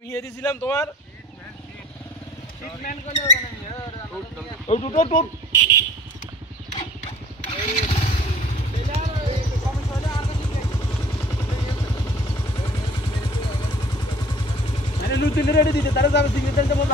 পিয়ে দিছিলাম তোমার ট্রিটমেন্ট করলে ওখানে নতুন রেডি দিতে তারা যাবে সিগনেচার দেবো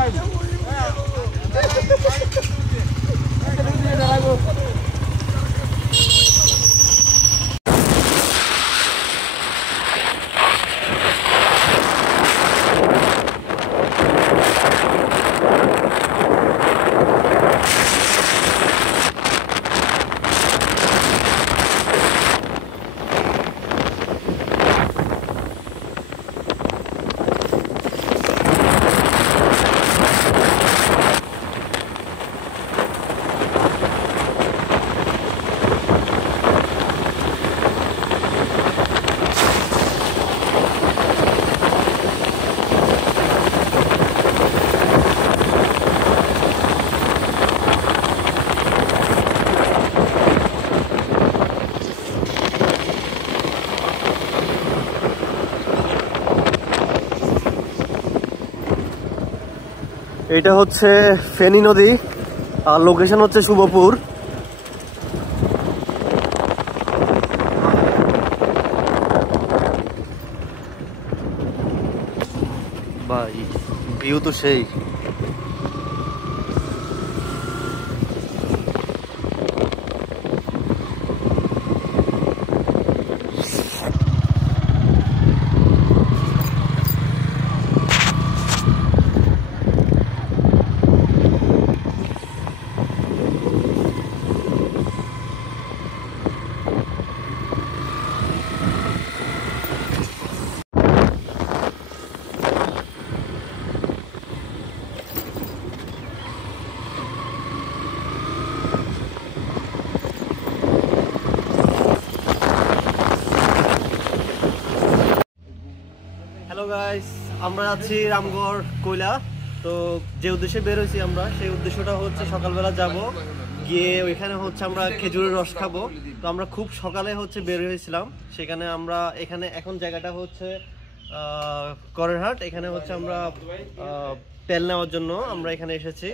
এটা হচ্ছে ফেনী নদী আর লোকেশন হচ্ছে শুভপুর। ভাই ভিউ তো সেই। হ্যালো গাইস, আমরা আছি রামগড় কয়লা। তো যে উদ্দেশ্যে বের হয়েছি আমরা, সেই উদ্দেশ্যটা হচ্ছে সকালবেলা যাব, গিয়ে ওইখানে হচ্ছে আমরা খেজুরের রস খাবো। তো আমরা খুব সকালে হচ্ছে বের হয়েছিলাম, সেখানে আমরা এখানে এখন জায়গাটা হচ্ছে করেরহাট। এখানে হচ্ছে আমরা তেল নেওয়ার জন্য আমরা এখানে এসেছি।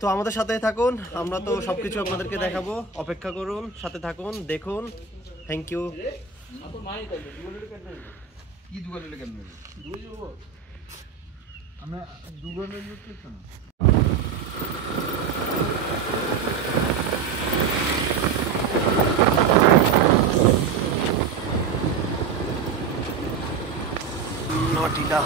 তো আমাদের সাথে থাকুন, আমরা তো সবকিছু আপনাদেরকে দেখাবো। অপেক্ষা করুন, সাথে থাকুন, দেখুন। Thank you. কি দোকানে কেন আমরা দোকানে লুটতেছি না। নটিটা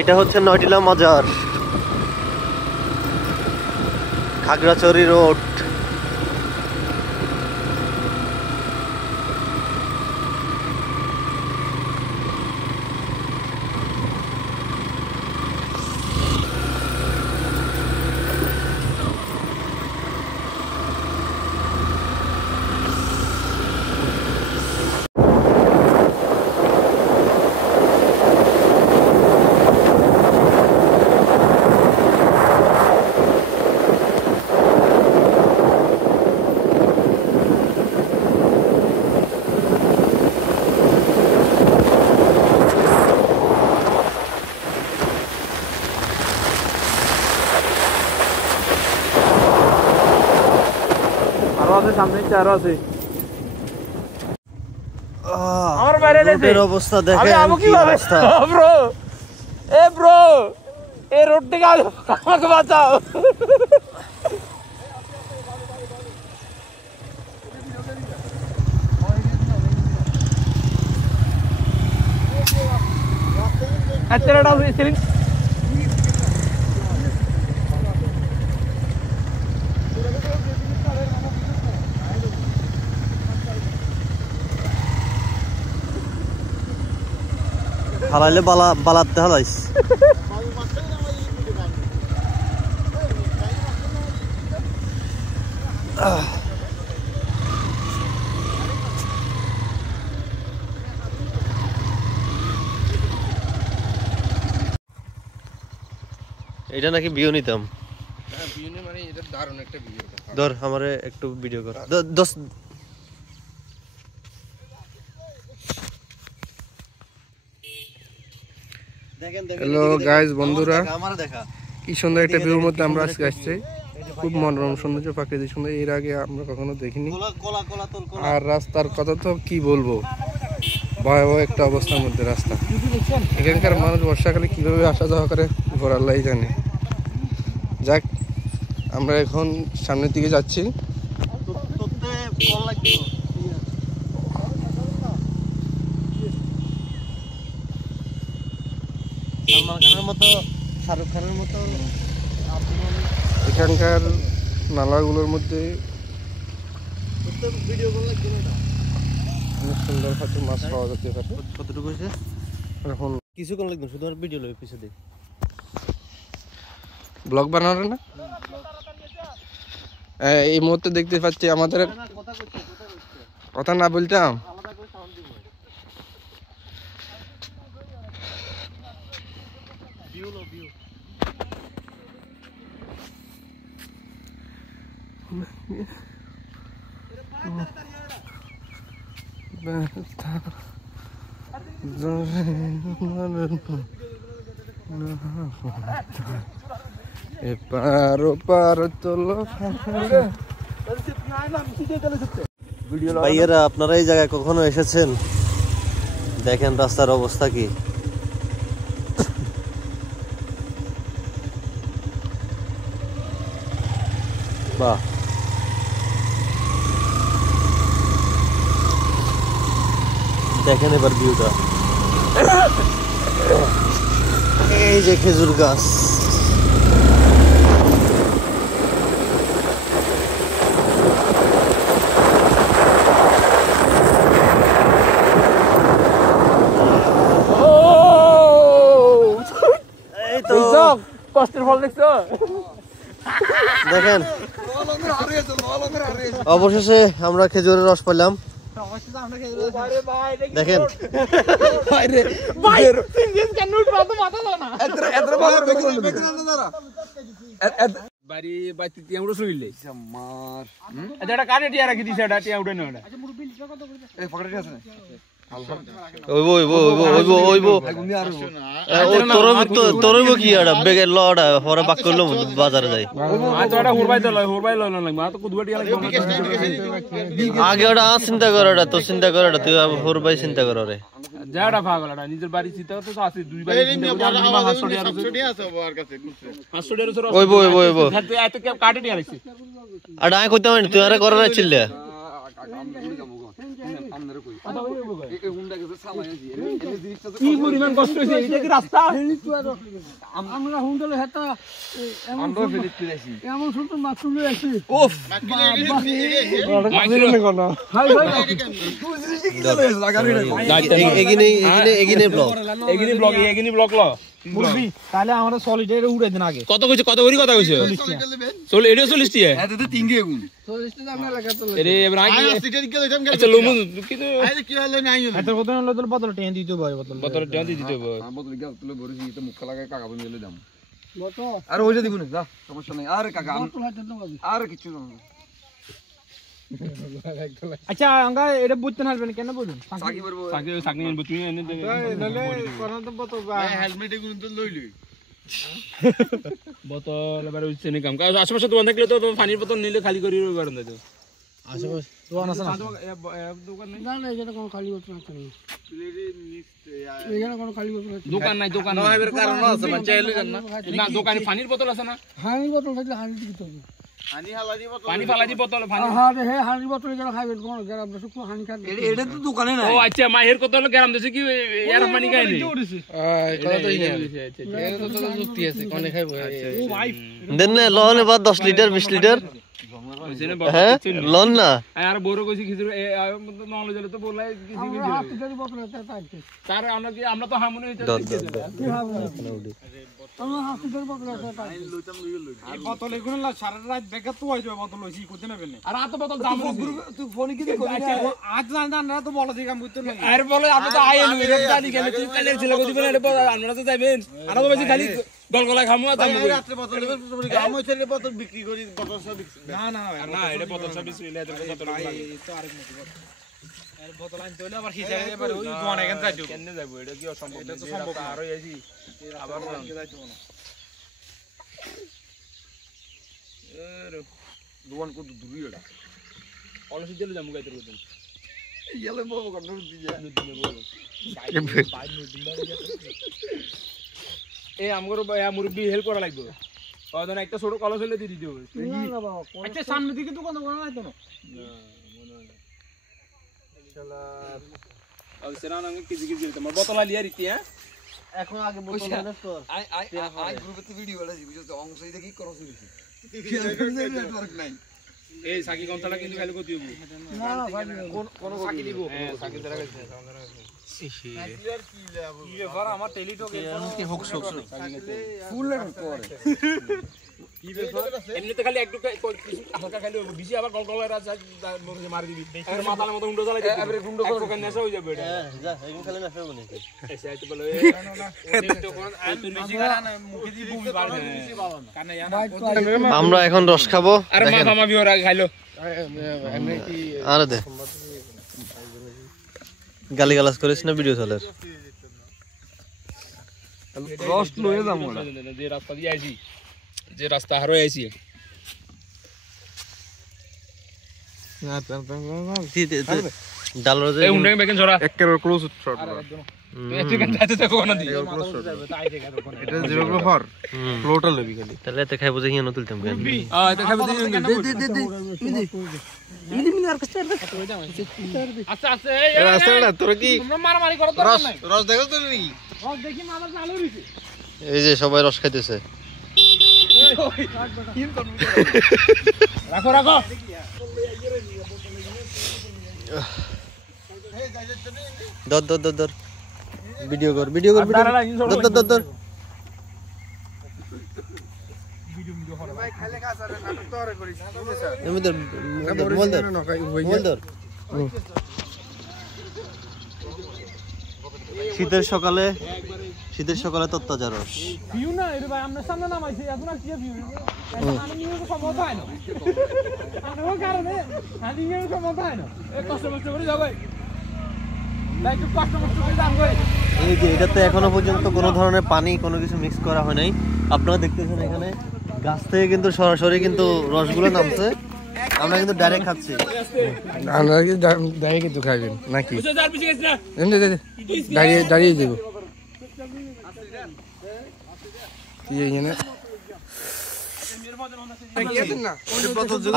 এটা হচ্ছে নয়টিলা মাজার, খাগড়াছড়ি রোড। সামনে চারও আছে। আমার বাইরে রোডের অবস্থা দেখেন, কি অবস্থা ব্রো। এ ব্রো, এই রোড থেকে আমাকে বাঁচাও। আচ্ছা হালাইলে বালাতে হালাইস। এটা নাকি ভিউ নিতাম। হ্যাঁ ভিউ নে মানে এটা দারুণ একটা ভিউ। ধর আমারে একটু ভিডিও কর। 10 দেখেন হ্যালো গাইস বন্ধুরা, আমারে দেখা কি সুন্দর একটা ভিউর মধ্যে আমরা আজকে আসছি। খুব মনোরম সৌন্দর্য, প্রাকৃতিক সুন্দর, এর আগে আমরা কখনো দেখিনি। আর রাস্তার কথা তো কি বলবো, ভয়াবহ একটা অবস্থার মধ্যে রাস্তা। এখানকার মানুষ বর্ষাকালে কিভাবে আসা যাওয়া করে ঘোর আল্লাহই জানে। যাক, আমরা এখন সামনের দিকে যাচ্ছি। সালমান খানের মতো, শাহরুখ খানের মতো এখানকার নালাগুলোর মধ্যে অনেক সুন্দর হাতে মাছ পাওয়া যেতে পারে। কতটুকু হয়েছে এখন কিছু কোন লাগবে, শুধু ভিডিও লই পিছে দেখ। ব্লগ বানানো না, এই মুহূর্তে দেখতে পাচ্ছি আমাদের কথা না বলতাম। এপার ওপার চলো। ভাইয়েরা, আপনারা এই জায়গায় কখনো এসেছেন? দেখেন রাস্তার অবস্থা কি। বাহ, দেখেন এবার ভিউটা। এই যে খেজুর গাছ, এই তো কষ্টের ফল দেখছো? দেখেন, অবশেষে আমরা খেজুরের রস পেলাম। দেখেন বাড়ি বাইতে টিয়াউড়ো শুইলে আমার এটা কানে টিয়া রাখি দিছে, এটা টিয়া উড়ে না। ওটা এই পকেটে আছে না? তোর কি আড়া বেগে লড়া হরে বাক করলো বাজারে যাই। আগে ওটা চিন্তা কর, ওটা তো চিন্তা কর, ওটা তুই হরবাই চিন্তা কর রে। যাটা পাগল, এটা নিজের বাড়ি চিন্তা তো আছে, দুই বাড়ি চিন্তা করে আমি মা 500 টাকা আছে ওর কাছে 500 টাকা ওইবো এত কে কাটে নিয়ে আইছি। আর আই কইতে মানে তুই আরে করে রাখছিল কি পরিমাণ কষ্ট হইছে, এটা কি রাস্তা? আমরা হুন্ডলে হেতা আমরা ফেলিত দিছি এমন সুন্দর মাছ তুলে আসি। ওফ হাই ভাই এগিনে ব্লগ ল মুরবি তাহলে আমরা সলিডার উড়ে দিন আগে। কত কইছে, কত করি কথা কইছে? 40 এটা 40 টিয়া এত তো 3 গে গুণ 40 টা আমরা লাগা তো এরে এবার আগে আচ্ছা লোমু কিন্তু আরে কি হলো নাই এত কত হলো তো বদল টেন দিতে ভাই, বতর টিয়া দিতে হবে। বদল গ্যাস তুলে ভরেছি, তো মুখ লাগায় কাকা বন্ধ দিলে দাম। বতো আর ওই যে দিগুন যা, সমস্যা নাই। আর কাকা আর কিছু না। আচ্ছা আঙ্গা এটা বুঝতে পারবেন কেন বুঝুন সাকি বলবো সাকি নিব তুই এনে দে নালে কোন তো বতো হেলমেট গুণ তো লই লই বোতল এবার হচ্ছে নি কাম। আশেপাশে দোকান থাকলে তো পানির বোতল নিলে খালি করি পারেন না। তো আশেপাশে দোকান আছে না? দোকান নাই, না না এটা কোনো খালি বোতল আছে না, এখানে কোনো খালি বোতল আছে? দোকান নাই, দোকান নাই এর কারণ আছে মানে চাইলে না না দোকানে পানির বোতল আছে না? হানি বোতল থাকলে হানি দিতে হবে, পানি ফালাই দি বোতল পানি। হ্যাঁ হে হানি বোতল এখানে খাবেন কোন গ্রাম দেশে কোন হানি খান এটা তো দোকানে না। ও আচ্ছা মাহের কত হলো গ্রাম দেশে কি এর পানি খায় নি? কথা তো ইনা এটা তো যুক্তি আছে, কোনে খাইবো? ও ভাই দেন না লনে বাদ 10 লিটার 20 লিটার হ্যাঁ লন না। আর বড় কইছি খিচুড়ি নলে জলে তো বলাই কিছু আমরা হাত থেকে বোতল আছে তাইতে তার আমরা তো হামুনি হইতে কি হবে আমরা হাত থেকে বোতল আছে তাইতে এই বোতল এগুলো না সারা রাত বেকা তো হইতো বোতল হইছি কইতে নেবেন আর এত বোতল দাম তুই ফোন কি করি আজ জান না তো বলা দিই কাম করতে না। আর বলে আপনি তো আইএন এটা জানি কেন তুই কালের ছিল কই দিবেন এটা আপনারা তো যাবেন আর তো বেশি খালি গলগলা খামু আর দামু রাত্রে বোতল আমি ছেলে বোতল বিক্রি করি বোতল সব বিক্রি না না না এটা বোতল সব বিক্রি হইলে বোতল লাগে তো আরেক মতো আর বোতল আনতে হলে আবার হিসাবে এবারে ওই দোকানে কেন যাইতো কেন যাইবো এটা কি অসম্ভব এটা তো সম্ভব আর হইছি আবার যাইতো না এর দোকান কত দূরই এটা অলসি জেলে যামু গাইতে রইতো ইয়ালে বাবা কত দূর দিয়ে নদীতে বলো বাইরে নদী এই আমগর মুরব্বি হেল্প করা লাগবে ওদের একটা ছোট কলস হলে দিয়ে দিতে হবে না বাবা আচ্ছা সামনে দিকে দোকান দোকান নাই তো না মনে হয় শালা আর সেরা নাকি কেজি কেজি তোমার বোতল আলিয়া রীতি হ্যাঁ এখন আগে বোতল এনে তো আই গ্রুপে তো ভিডিও বানাইছি বুঝছো অংশ এটা কি করছ নেটওয়ার্ক নাই এই সাকি কোনটা কিন্তু খালি কই দিব না না ভাই কোন সাকি দিব হ্যাঁ সাকি ধরা গেছে কি ব্যাপার আমার টেলিটক কি হোক শোক ফুল এর পরে কি ব্যাপার এমনিতে খালি একটু হালকা খালি বেশি আবার গলগলার আছে মারি দিবি আর মাথার মতো উন্ডো জ্বালাই দিবি এবারে গুন্ডো করে কেন নেশা হয়ে যাবে এটা হ্যাঁ যা এখন খালি না ফেরো বলি এসে আইতে বলে তো কোন তুই বেশি করা না মুখে দি বুবি বার বেশি বাবা না কানে জানা আমরা এখন রস খাবো আর মাথা মাবি ওরা খাইলো আরে দে গালি গালাস করিস না ভিডিও চলে রস লয়ে যাবো যে রাস্তা দিয়ে আইছি যে রাস্তা হার হয়ে আইছি ডাল রোজে এই উন্ডে বেকেন ছড়া একেবারে ক্লোজ শট এতে কেন যাইতে থাকো না দি এটা যেভাবে হর ফ্লোটা লবি খালি তাহলে এতে খাইবো যে হিয়ানো তুলতাম কেন এটা খাবে দে আচ্ছা আচ্ছা এই রাস্তাটা তোর কি তোমরা মারামারি করো তো না রস দেখো তো নাকি রস দেখি মাথা চালু হইছে এই যে সবাই রস খাইতেছে রাখো রাখো দর দর দর দর ভিডিও কর দর দর দর এমনি দর মোবাইল দর শীতের সকালে তত্তাজা রস ভিউ না এর ভাই আমরা সামনে নামাইছি এখন আর কি ভিউ আমি নিয়ে তো সম্ভব হয় না আমার কারণে আমি নিয়ে তো সম্ভব হয় না এই কষ্ট করে যাবে ভাই একটু কষ্ট করে যান ভাই এই যে এটাতে এখনো পর্যন্ত কোনো ধরনের পানি কোনো কিছু মিক্স করা হয় নাই আপনারা দেখতেছেন এখানে গাছ থেকে কিন্তু সরাসরি কিন্তু রসগুলো নামছে আমরা কিন্তু ডাইরেক্ট খাচ্ছি আমরা কি দাঁড়িয়ে কিন্তু খাইবেন নাকি বুঝে যার পিছে গেছ না দাঁড়িয়ে দাঁড়িয়ে দেব কি এখানে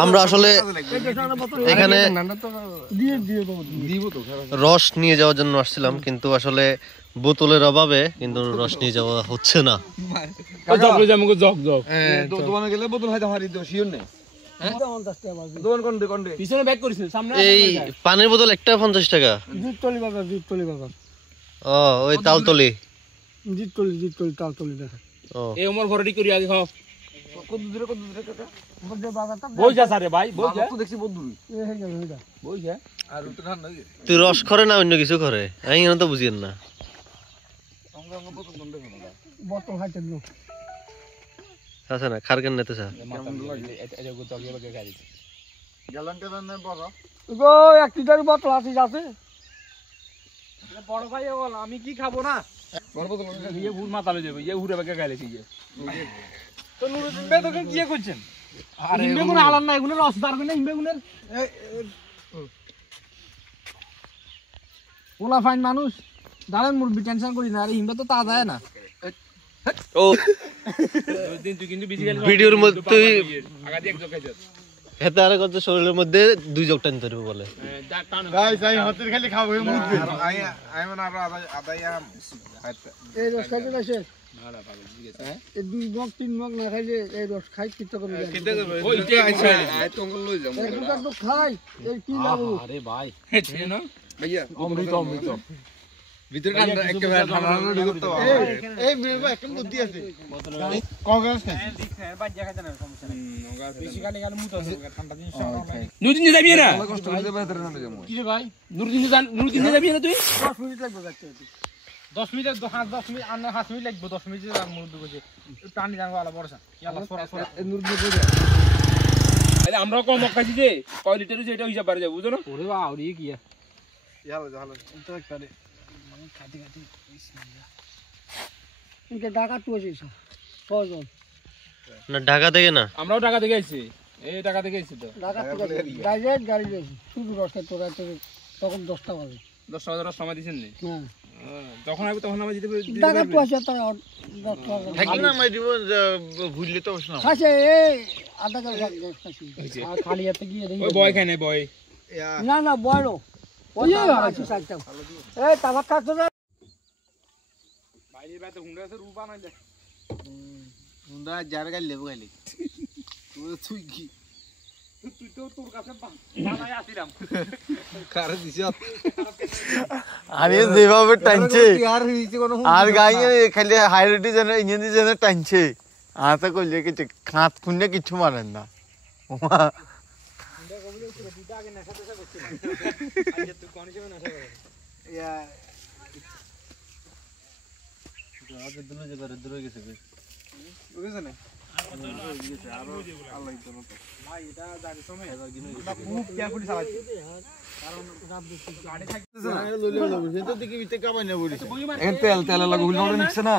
আমরা আসলে এখানে রস নিয়ে যাওয়ার জন্য আসছিলাম কিন্তু আসলে বোতলের অভাবে কিন্তু রস নিয়ে যাওয়া হচ্ছে না দোকানে গেলে বোতল হয়তো হারি তো শিওর নেই দোকান কোন দে পিছনে ব্যাক করিস সামনে এই পানির বোতল একটা 50 টাকা জিততলি বাজার ও ওই তালতলি জিততলি তালতলি দেখা ও এই ওমর ভরটি করি আগে খাও কত দূরে কাকা বড় বাজারটা বই যা সারে ভাই বই যা তো দেখছি বহুত দূর এই হে গেল হইদা বই যা আর তো ঠান্ডা তুই রস করে না অন্য কিছু করে আমি তো বুঝিয়েন না বোতল হাইতে দিও আছে না খার কেন নেতে চা গো 1 লিটার বোতল আছে বড় ভাই বল আমি কি খাবো না বড় বোতল ইয়ে ভুল মাথা লয়ে যাবে ইয়ে ঘুরে বাগে গাইলে কি তো নুরুদ্দিন ভাই তো কি করছেন আরে ইমবে কোন আলান না এগুলো রস দার না ইমবে গুনের ওলা ফাইন মানুষ দাঁড়ান মুরবি টেনশন করি না আরে ইমবে তো তা যায় না ও দিন তুই কিন্তু বিজি গেলি ভিডিওর মধ্যে তুই আগা দিয়ে এক জগ খাইছ হেতে আর কত শরীরের মধ্যে 2 জগ টান ধরবে বলে গাইস আই হাতের খালি খাবো এই মুরবি আই মানে আদাই এই রস খাইতে আসে এই 2 মগ 3 মগ না খাইলে এই রস খাই কিটা করবে ওই তে আইছে টঙ্গল লই যাম এক দুটা তো খাই এই কি লাভ আরে ভাই হেছে না ভাইয়া অমৃত ভিতরে ঠান্ডা একেবারে ঠান্ডা ঢুকতে এই মেবা একদম বুদ্ধি আছে কংগ্রেস খাই বাজ্জা খাইতে না সমস্যা নাই বেশি খালি খালি মুত আছে ঠান্ডা দিন নুরদিন যাবি না কষ্ট করে ভিতরে ঠান্ডা যাবো কি রে ভাই নুরদিন যাবি না তুই 10 মিনিট লাগবে যাচ্ছে 10 মিনিট 10 মিনিট আর 5 মিনিট লাগবে 10 মিনিট আর মুরুদ কইছে টানি জানবো আলা বড় ইয়ালা সরা সরা মুরুদ কইছে আরে আমরা কম খাইছি যে কয় লিটার হইছে এটা হিসাব বাড়ে যাবে বুঝছো না ওরে বাবা ওরে কি ইয়ালা জানো তো একটা রে খাতি খাতি বিসমিল্লাহ ইনকে ঢাকা তো আছে ছয়জন না ঢাকা থেকে না আমরাও টাকা থেকে আইছি এই টাকা থেকে আইছি তো ঢাকা থেকে ডাইরেক্ট গাড়ি যাইছি শুধু রসে তোরা তখন 10টা বাজে 10 টাকা সময় দিছেন নি হ্যাঁ তখন আইবো তখন আমরা দিতে ঢাকা তো আছে তারা 10টা থাকি না মাই দিব ভুললে তো বসনা খাসে এই আধা গাল খাসি আর খালি হাতে গিয়ে দেখি ওই বয় খায় না বয় না না বড় ওই আছে সাইডটা এই তাবাক খাচ্ছ না বাইরে বাইরে হুন্ডা আছে রূপা না যায় মুন্ডা যার গাল লেবু গালি তুই কি তুই তো তোর কাছে বানাই আসিরাম কার দিছ আরে যেভাবে টানছে আর হইছে কোন আর গাইয়ে খালি হাইরেটি যেন ইঞ্জিন যেন টানছে আতা কইলে কি খাত খুন্নে কিছু মারেন না তেল তেল লাগু হইল না নিছে না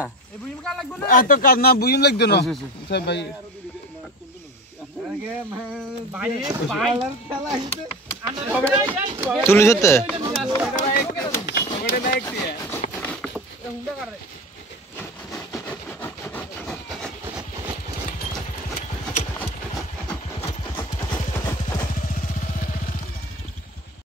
এত কাজ না বুইম লাগতো না সাহেব ভাই তুলিস